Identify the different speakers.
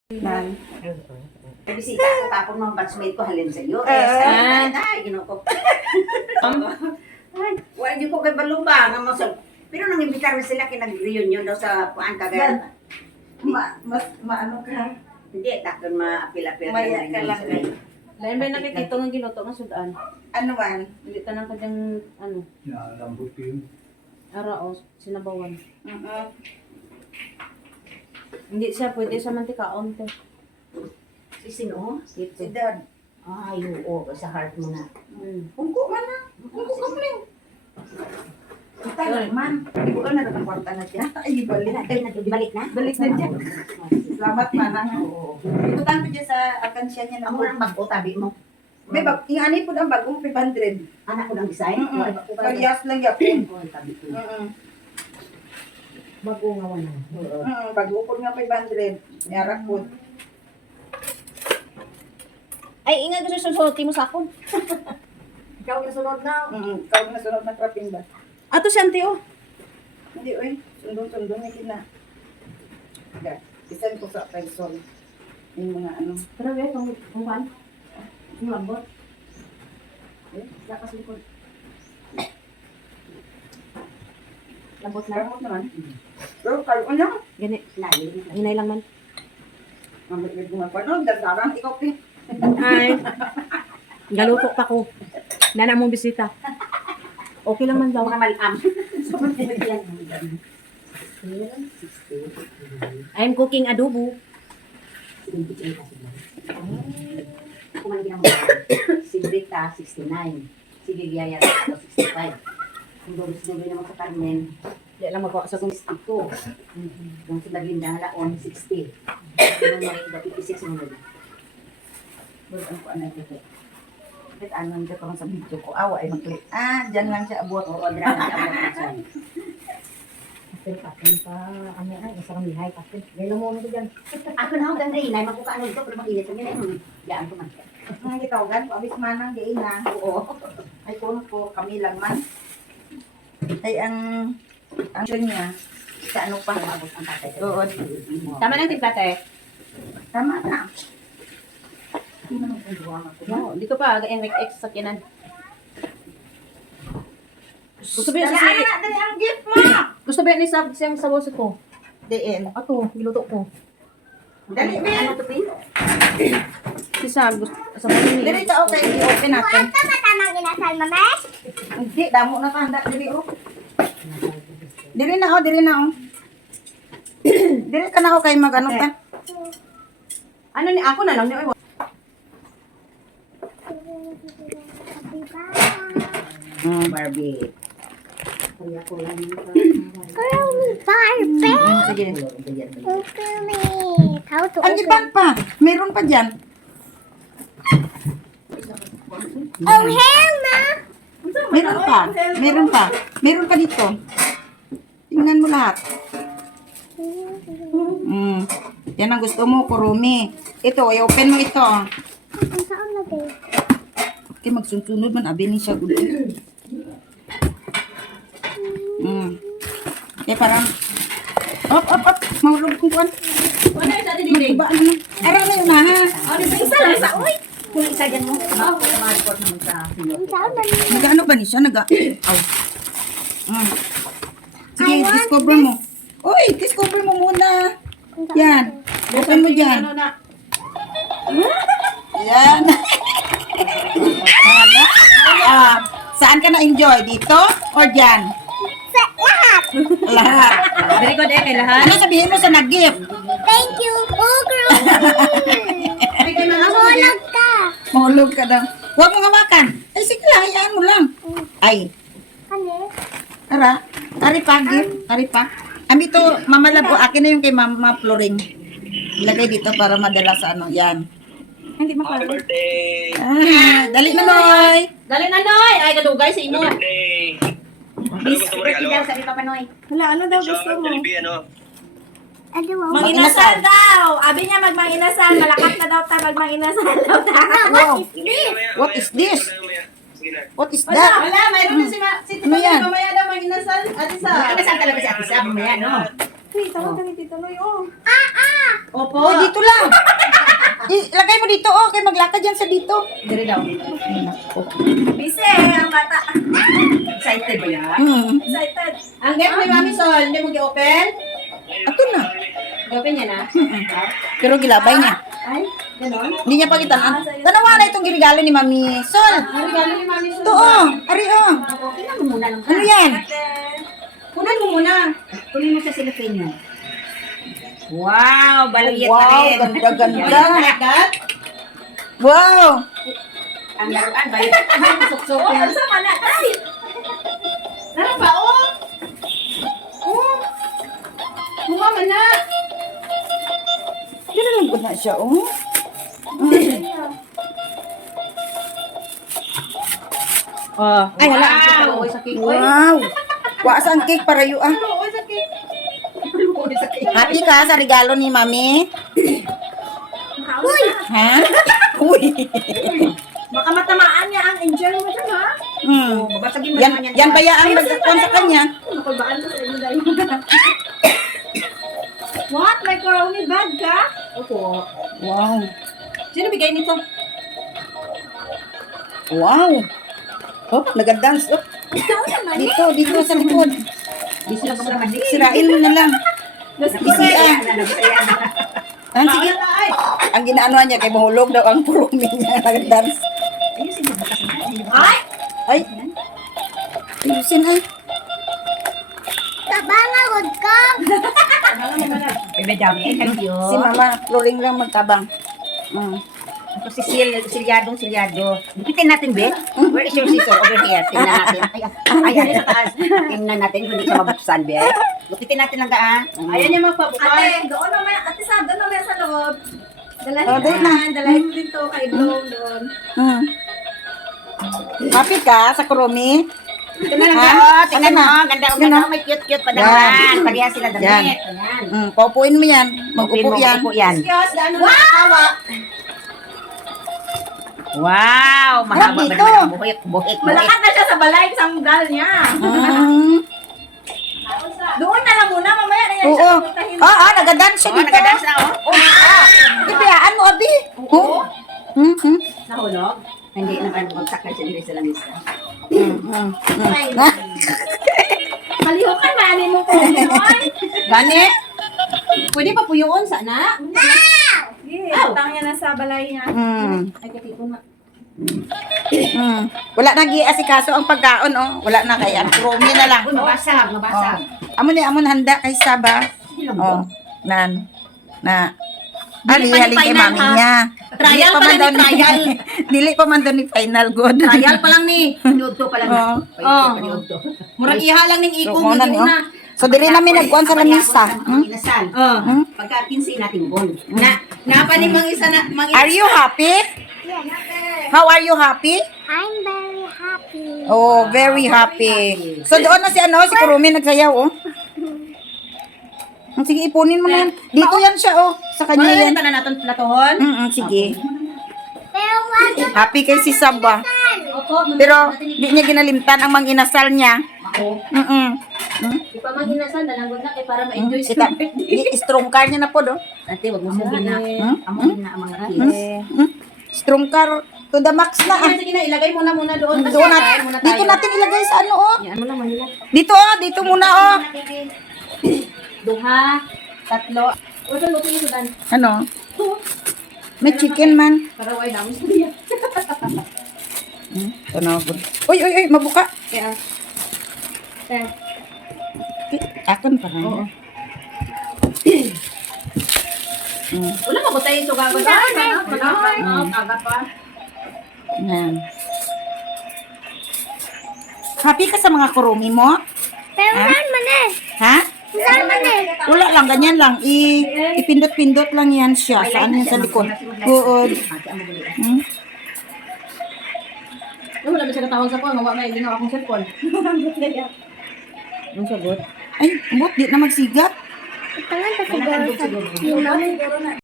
Speaker 1: Nan.
Speaker 2: Bisita ko tapos mga batchmate ko halin sa iyo. Ay, gino ko. Ay, wala niyo ko kay Baluba nga mo sa. Pero nang imbitar na sila kinag-reunion daw sa kuan Cagayan.
Speaker 1: Maano ka?
Speaker 2: Hindi takon maapil-apil
Speaker 1: Maya ka lang.
Speaker 3: Lain ba nakikita ng ginuto nga sudan?
Speaker 1: Ano man?
Speaker 3: Hindi ka nang kadyang ano,
Speaker 4: Lambot yun.
Speaker 3: araos, sinabawan.
Speaker 1: Mm-mm.
Speaker 3: Hindi siya pwede sa mantikaon te.
Speaker 2: Si sino?
Speaker 3: Dito.
Speaker 1: Si Dad.
Speaker 2: Ay, oo, sa heart mo na.
Speaker 1: Ungko man na. Ungko ka man. Kita naman. Hindi ko na nakakwarta na siya. Ay, balik.
Speaker 2: Balik na?
Speaker 1: Balik na dyan. Salamat man.
Speaker 2: Oo.
Speaker 1: Ikutan ko dyan sa akansya niya na
Speaker 2: Amo ang bago tabi mo.
Speaker 1: May bag, yung anay po ang bagong 500.
Speaker 2: Anak ko ng design.
Speaker 1: Mm-mm.
Speaker 2: Wala ko pa.
Speaker 1: Parehas lang yapon.
Speaker 2: Oo, tabi ko.
Speaker 1: Mm-mm.
Speaker 2: Bago nga wala. Oo.
Speaker 1: Bago po nga 500. Yara po.
Speaker 3: Ay, ingay ko susuti mo sa akon.
Speaker 2: Ikaw na sunod na.
Speaker 1: Ikaw na sunod na trapping ba?
Speaker 3: Ato siya ante oh.
Speaker 1: Hindi, oy. Sundong-sundong na kina. Isan ko sa person. Yung mga ano.
Speaker 3: Pero wait, kung kan? Yung lambot.
Speaker 2: Lakas likod.
Speaker 3: Lambot na.
Speaker 1: Karamot naman. Pero kayo na.
Speaker 3: Gani,
Speaker 2: Layo.
Speaker 3: hinay lang man.
Speaker 1: Mamit mo pa no. Dardarang ikaw pi.
Speaker 3: Ay. Galuto pa ko. Nana mong bisita. Okay lang man daw.
Speaker 2: Mga malikam.
Speaker 3: I'm cooking adobo.
Speaker 2: Kumain mo. Si Brita, 69. Si Viviaya, 65. Kung doon naman sa Carmen,
Speaker 3: Di lang magawa sa kung
Speaker 2: 62. Kung si Baglinda, halaon, 60. Kung Marita, 56 mo.
Speaker 1: Pero ano ko anay ko. Bet ano nito ko sa video ko. Awa ay mag-click. Diyan lang siya abot.
Speaker 2: Oo, drama siya mo na siya.
Speaker 3: Kapin pa, ano ay, isang mihay kapin. Gaya mo mo dyan.
Speaker 2: Ako na ako ganda inay, magkukaan nito, pero mag-init kami na yun. Yaan ko man.
Speaker 1: Ang gitawagan ko abis manang di na.
Speaker 2: Oo.
Speaker 1: Ay kuno ko kami lang man. Ay ang yun niya. Sa ano pa.
Speaker 2: Abot ang tatay.
Speaker 1: Oo.
Speaker 3: Tama na yung timpla te.
Speaker 1: Tama na.
Speaker 2: Hindi naman kung duwa ako.
Speaker 3: No, dito pa, NX sa kinan. Gusto ba
Speaker 1: Dali
Speaker 3: sa
Speaker 1: dali ang gift mo.
Speaker 3: Gusto ba ni siyang saboso ko?
Speaker 1: Diin.
Speaker 3: Ato, niluto ko.
Speaker 1: Dali be.
Speaker 2: Ano to, Pin?
Speaker 3: Si Sam, gusto sa mga
Speaker 1: Dali ta okay, i-open natin.
Speaker 5: Tamang inasal, mama?
Speaker 1: Hindi, damo na tanda dili oh. Dili na oh, dili na oh. Dili ka na okay mag-ano ka.
Speaker 3: Ano ni ako na lang ni oy.
Speaker 1: Barbie.
Speaker 2: Kaya ko lang yung
Speaker 5: Barbie!
Speaker 1: Sige.
Speaker 5: Open me! How to
Speaker 1: Ang iban pa. Meron pa diyan.
Speaker 5: Oh, hell na!
Speaker 1: Meron pa. Meron pa. Meron pa dito. Tingnan mo lahat. Yan ang gusto mo, kurumi. Ito, i-open mo ito.
Speaker 5: Ang saan lagi?
Speaker 1: Okay, magsunod man. Abi ni siya. Okay, parang... Op. Mahulog kong kuwan.
Speaker 3: Ano sa dinding?
Speaker 1: Ba, ano? Ara na yun ha.
Speaker 3: Ano sa isa lang sa oy.
Speaker 2: Kung isa dyan mo, ma-report naman sa senior.
Speaker 5: Ang saan man?
Speaker 1: Nag-ano ba ni siya? Aw. Sige, discover mo. Uy, discover mo muna. Yan. Open mo dyan.
Speaker 3: Ano na?
Speaker 1: Yan. Saan ka na-enjoy? Dito or dyan?
Speaker 5: Sa lahat!
Speaker 1: Lahat.
Speaker 3: Very good kay lahat.
Speaker 1: Ano sabihin mo sa nag-gift?
Speaker 5: Thank you, Ogre! Mahulog ka!
Speaker 1: Mahulog ka daw. Huwag mo hawakan. Ay, sige lang. Hayaan mo lang. Ay.
Speaker 5: Ano?
Speaker 1: Ara. Ari pa, gift. Ari pa. Ami to, Mama Lab, akin na yung kay Mama Floring. Ilagay dito para madala sa ano. Yan. Hindi
Speaker 4: Happy birthday!
Speaker 1: Dali na, Noy.
Speaker 3: Dali na noy. Ay kadugay sa imo.
Speaker 4: Birthday! Ano gusto mo regalo?
Speaker 2: Daw, sabi Papa Noy.
Speaker 3: Hala, ano daw
Speaker 4: Jollibee, ano?
Speaker 5: Ano mo?
Speaker 1: Mag-inasal
Speaker 3: daw. Abi niya magmanginasal. Malakat na daw ta magmanginasal daw ta.
Speaker 1: Wow.
Speaker 4: Mamaya,
Speaker 1: What
Speaker 4: mamaya.
Speaker 1: is this?
Speaker 4: Mamaya. Sige na.
Speaker 1: What is that?
Speaker 3: Wala, mayroon din si
Speaker 1: Ano yan?
Speaker 3: mamaya daw maginasal. Ate sa.
Speaker 2: Ano saan talaga si Ate Sam? Mamaya, no?
Speaker 3: Please, tawag ka ni Tita Loy, oh.
Speaker 2: Opo.
Speaker 1: Oh, dito lang. Ilagay mo dito, oh. Kaya maglakad yan sa dito.
Speaker 2: Dire daw.
Speaker 3: Busy, ang bata.
Speaker 2: Excited ba yan?
Speaker 3: Excited.
Speaker 2: Ang gift ni Mami Sol, hindi mo gi-open?
Speaker 1: Ito na.
Speaker 2: Open niya na?
Speaker 1: Pero gilabay niya.
Speaker 2: Ay, gano'n?
Speaker 1: Hindi niya pagitan. Tanawa na itong regalo ni Mami Sol.
Speaker 2: Ang regalo ni Mami Sol.
Speaker 1: Ito, oh. Ari, oh.
Speaker 2: Tingnan mo muna lang.
Speaker 1: Ano yan?
Speaker 2: Kunan mo muna. Kunin mo sa cellophane niya. Wow, baluyat na
Speaker 1: Wow,
Speaker 2: rin.
Speaker 1: ganda-ganda.
Speaker 2: Yan, like that.
Speaker 1: Wow.
Speaker 2: Ang laruan, baluyat. Ay, masok-sok
Speaker 3: Oh,
Speaker 2: yan.
Speaker 3: ano sa mana? Ay!
Speaker 2: Ano ba, oh? Oh. Mukha man na.
Speaker 1: Ginalambot na siya, oh.
Speaker 2: Oh. Ay, hala.
Speaker 3: Wow.
Speaker 2: Sa cake.
Speaker 1: Wow. Wa sa ang cake para yu, ah.
Speaker 2: Oy, sa cake. Oy, sa cake.
Speaker 1: Happy ka sa regalo ni Mami?
Speaker 3: Uy!
Speaker 1: Ha? Uy.
Speaker 3: Baka matamaan niya ang enjoy mo dyan, ha?
Speaker 1: Hmm.
Speaker 2: Babasagin mo
Speaker 1: Yan,
Speaker 2: naman yan.
Speaker 1: yan ba ang nagkakuan sa kanya?
Speaker 3: Makulbaan ko sa inyo dahil. What? May corona bag ka?
Speaker 2: Opo.
Speaker 1: Wow.
Speaker 2: Sino bigay nito?
Speaker 1: Wow. Oh, nag-dance. Oh.
Speaker 3: Ikaw naman.
Speaker 1: Dito sa likod.
Speaker 2: Di sila ka naman.
Speaker 1: Sirain mo na lang. Bisian. Ah, sige. Ang ginaanuhan niya kay mahulog daw ang purumi niya. Nag-dance.
Speaker 3: Ay!
Speaker 1: Ay. Ayusin ay.
Speaker 5: Tabangagod ka.
Speaker 2: Bebe dami. Thank you.
Speaker 1: Si Mama, Floring lang magtabang.
Speaker 2: Ito si Silyadong Silyado. Lupitin natin, Be. Where is your scissor? Over here. Tingnan natin. Ayan, sa taas. Tingnan natin kung hindi siya mabuksan, Be. Lupitin natin lang gaan. Ayan yung magpabukas.
Speaker 3: Ate, doon naman. Ate Sam, doon naman sa loob. Dalahin
Speaker 1: Oh, doon na.
Speaker 3: Dalahin mo din to kay Bloom doon.
Speaker 1: Happy ka sa kurumi?
Speaker 2: Tingnan lang
Speaker 1: Ha?
Speaker 2: gaan. Tingnan
Speaker 1: Ano
Speaker 2: mo.
Speaker 1: na?
Speaker 2: Ganda.
Speaker 1: Yan,
Speaker 2: Ganda.
Speaker 1: oh.
Speaker 2: May cute-cute pa naman. Pareha sila damit.
Speaker 1: Yan.
Speaker 2: Ayan.
Speaker 1: Paupuin mo yan. Mag-upo
Speaker 2: Upo
Speaker 1: yan.
Speaker 2: Upo yan.
Speaker 3: Diyos, ano na awa.
Speaker 2: Wow! Mahaba ba
Speaker 1: dito?
Speaker 2: naman ang buhik? Buhik, buhik.
Speaker 3: Malakat na siya sa balay, sanggal niya. Doon na lang muna, mamaya na yan
Speaker 1: Oo.
Speaker 3: siya pupuntahin.
Speaker 1: Nag-dance siya
Speaker 2: Oh,
Speaker 1: dito.
Speaker 2: nagadance na, oh.
Speaker 1: Ibiyaan mo, Abi. Oo.
Speaker 2: Nahulog? Hindi naman bagsak na siya dito sa langis.
Speaker 3: Ay, kalihukan na, ano mo po.
Speaker 2: Gani? Pwede pa puyuon sana?
Speaker 3: Sige, utang niya na sa balay niya. Ay, katito na.
Speaker 1: Wala na gi-asikaso ang pagkaon, oh. Wala na kay ang kurumi na lang.
Speaker 2: Uy, mabasag, mabasag.
Speaker 1: Amon handa kay Saba.
Speaker 2: Sige lang
Speaker 1: Oh,
Speaker 2: ba?
Speaker 1: na.
Speaker 2: Dili
Speaker 1: Ali,
Speaker 2: pa ni
Speaker 1: hali kay
Speaker 2: final,
Speaker 1: mami
Speaker 2: ha?
Speaker 1: niya.
Speaker 2: Trial
Speaker 1: Dili
Speaker 2: pa
Speaker 1: man
Speaker 2: lang
Speaker 1: daw
Speaker 2: ni trial.
Speaker 1: Dili pa man daw ni final good.
Speaker 2: Trial pa lang ni. Paniudto pa lang.
Speaker 1: Oo.
Speaker 2: Paniudto. Murag iha lang ning
Speaker 1: So, muna ni, oh. So, dili namin nagkuhan sa lamisa.
Speaker 2: Inasal.
Speaker 1: Hmm?
Speaker 2: Pagka 15 natin bon.
Speaker 3: Napa ni mang isa na,
Speaker 1: Are you happy? How are you happy?
Speaker 5: I'm very happy.
Speaker 1: Oh, very happy. So, doon na si si Kurumi nagsayaw, oh. Sige, ipunin mo na yan. Dito yan siya, oh. Sa kanya yan.
Speaker 2: Ano na natin platohon?
Speaker 1: Sige.
Speaker 5: Pero wag
Speaker 1: Happy kay si Saba. Pero, di niya ginalimtan ang manginasal niya.
Speaker 3: Ipamanginasan, dalangod na kay para ma-enjoy
Speaker 1: Kita, strong car niya na po, do.
Speaker 2: Ate, wag mo sabihin na.
Speaker 1: Hmm?
Speaker 2: Amuhin na ang mga kids.
Speaker 1: Strong car to the max na, ah.
Speaker 2: Sige na, ilagay mo na muna doon.
Speaker 1: Doon natin, dito natin ilagay sa ano, oh.
Speaker 2: Yan mo na Manila.
Speaker 1: Dito, oh. Dito muna, oh.
Speaker 2: Duha, tatlo. O, saan luto yung sudan?
Speaker 1: Ano? May chicken man.
Speaker 2: Para why namin sa diyan.
Speaker 1: Tanawag. Uy, mabuka.
Speaker 2: Kaya,
Speaker 1: Akon pa rin.
Speaker 2: oo. Wala mo ko tayo suga ko. Aga pa.
Speaker 1: Yan. Happy ka sa mga kurumi mo?
Speaker 5: pero saan man eh.
Speaker 1: Ha?
Speaker 5: Saan man eh.
Speaker 1: Wala lang, ganyan lang. Ipindot-pindot lang yan siya. Saan yan sa likod? Good. Hmm?
Speaker 2: Wala ba siya katawag sa phone? Mawa may ginawa akong cellphone. Ang sagot.
Speaker 1: Ay, di na magsigat.
Speaker 5: Tangan pa siguro sa